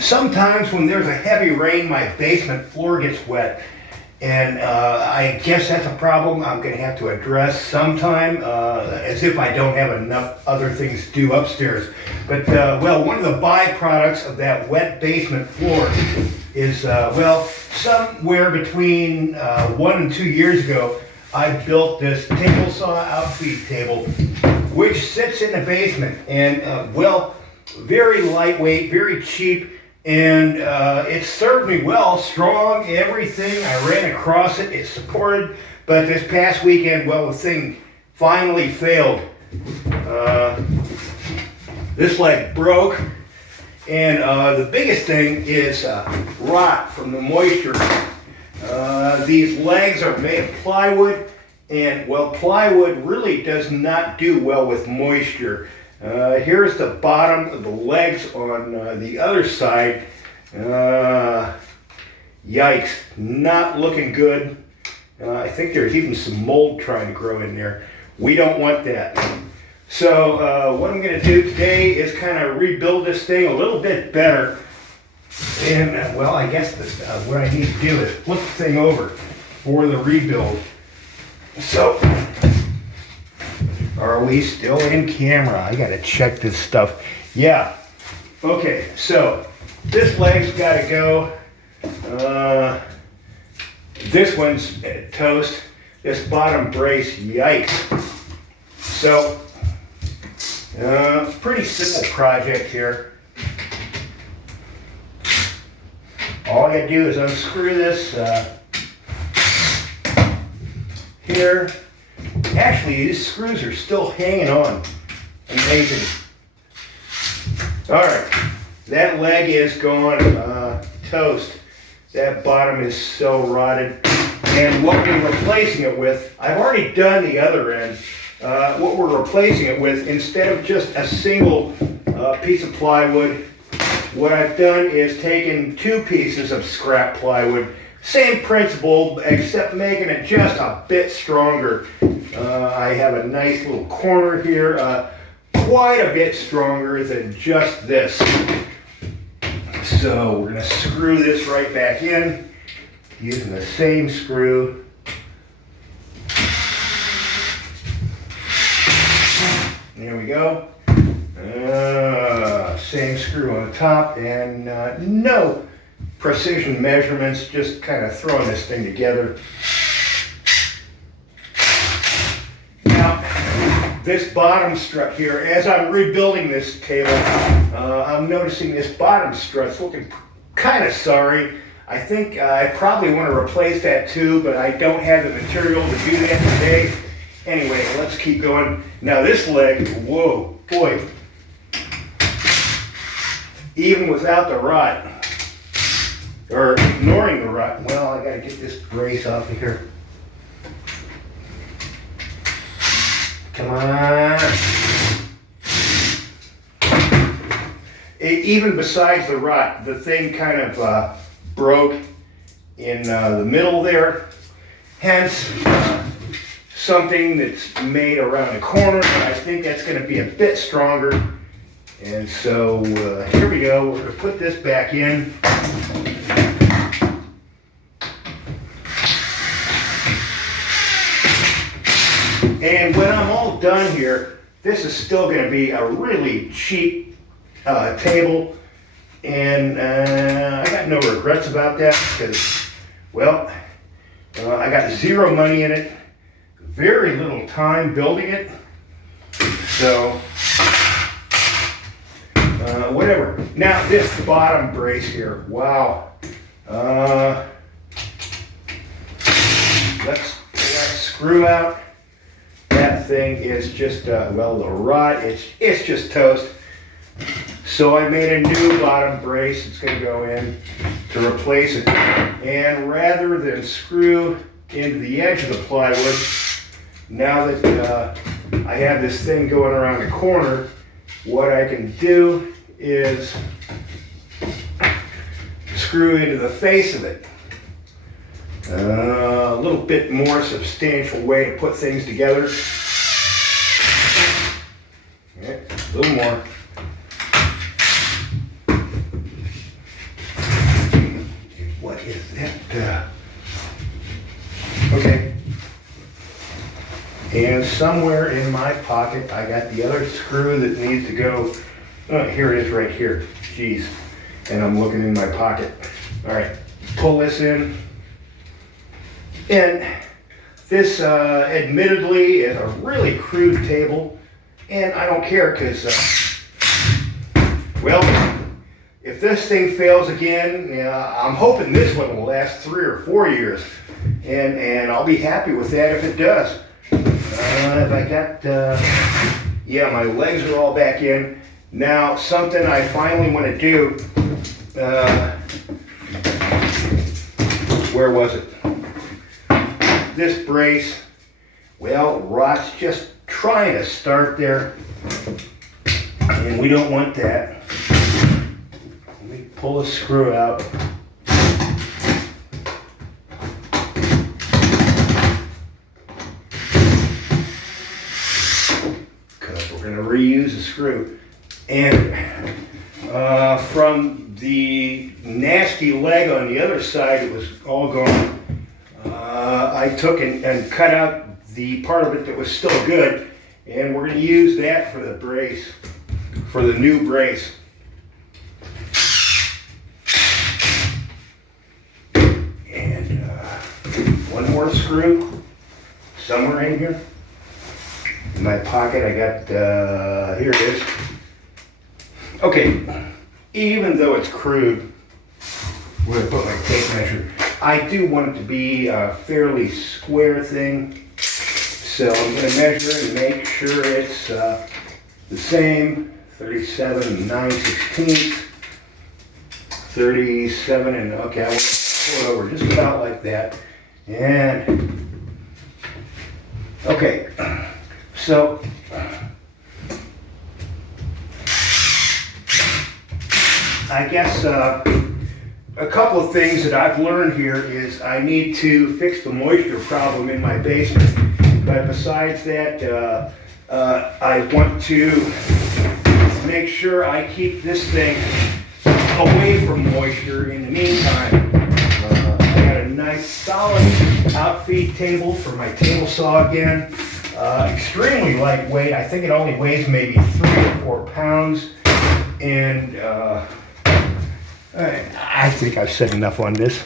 Sometimes when there's a heavy rain, my basement floor gets wet. And I guess that's a problem I'm going to have to address sometime, as if I don't have enough other things to do upstairs. But, well, one of the byproducts of that wet basement floor is, well, somewhere between 1 and 2 years ago, I built this table saw outfeed table, which sits in the basement. And, well, very lightweight, very cheap. And it served me well, strong, everything. I ran across it, it supported. But this past weekend, well, the thing finally failed. This leg broke. And the biggest thing is rot from the moisture. These legs are made of plywood. And, well, plywood really does not do well with moisture. Here's the bottom of the legs on the other side. Yikes, not looking good. I think there's even some mold trying to grow in there. We don't want that. So what I'm going to do today is kind of rebuild this thing a little bit better. And, well, I guess what I need to do is flip the thing over for the rebuild. So, are we still in camera? I gotta check this stuff. Yeah. Okay, so this leg's gotta go. This one's toast. This bottom brace, yikes. So, pretty simple project here. All I gotta do is unscrew this here. Actually, these screws are still hanging on. Amazing. All right, that leg is gone, toast. That bottom is so rotted. And what we're replacing it with, I've already done the other end. What we're replacing it with, instead of just a single piece of plywood, what I've done is taken 2 pieces of scrap plywood. Same principle, except making it just a bit stronger. I have a nice little corner here, quite a bit stronger than just this. So we're going to screw this right back in using the same screw. There we go. Same screw on the top, and no precision measurements, just kind of throwing this thing together. Now, this bottom strut here, as I'm rebuilding this table, I'm noticing this bottom strut's looking kind of sorry. I think I probably want to replace that too, but I don't have the material to do that today. Anyway, let's keep going. Now this leg, whoa, boy. Even without the rot, or ignoring the rot, well, I gotta get this brace off of here. Come on. Even besides the rot, the thing kind of broke in the middle there. Hence, something that's made around the corner. I think that's gonna be a bit stronger. And so here we go. We're gonna put this back in. And when I'm all done here, this is still going to be a really cheap table. And I got no regrets about that because, well, I got 0 money in it, very little time building it. So, whatever. Now this bottom brace here, wow. Let's get that screw out. That thing is just, well, the rod, it's just toast. So I made a new bottom brace. It's going to go in to replace it. And rather than screw into the edge of the plywood, now that I have this thing going around the corner, what I can do is screw into the face of it. A little bit more substantial way to put things together. Yeah, a little more. Okay. And somewhere in my pocket, I got the other screw that needs to go. Oh, here it is right here. Jeez. And I'm looking in my pocket. All right, pull this in. And this admittedly is a really crude table. And I don't care because, well, if this thing fails again, I'm hoping this one will last 3 or 4 years. And I'll be happy with that if it does. If I got, yeah, my legs are all back in. Now, something I finally want to do, where was it? This brace, well, rod's just trying to start there, and we don't want that. Let me pull the screw out. Because we're going to reuse the screw. And from the nasty leg on the other side, it was all gone. I took and cut out the part of it that was still good, and we're going to use that for the brace, for the new brace. And one more screw somewhere in here. In my pocket, I got, here it is. Okay, even though it's crude, where I put my tape measure, I do want it to be a fairly square thing. So I'm going to measure and make sure it's the same, 37 and 9/16, 37 and, okay, I want to pull it over just about like that. And, okay, so, I guess a couple of things that I've learned here is I need to fix the moisture problem in my basement. But besides that, I want to make sure I keep this thing away from moisture in the meantime. I got a nice solid outfeed table for my table saw again. Extremely lightweight. I think it only weighs maybe 3 or 4 pounds. And I think I've said enough on this.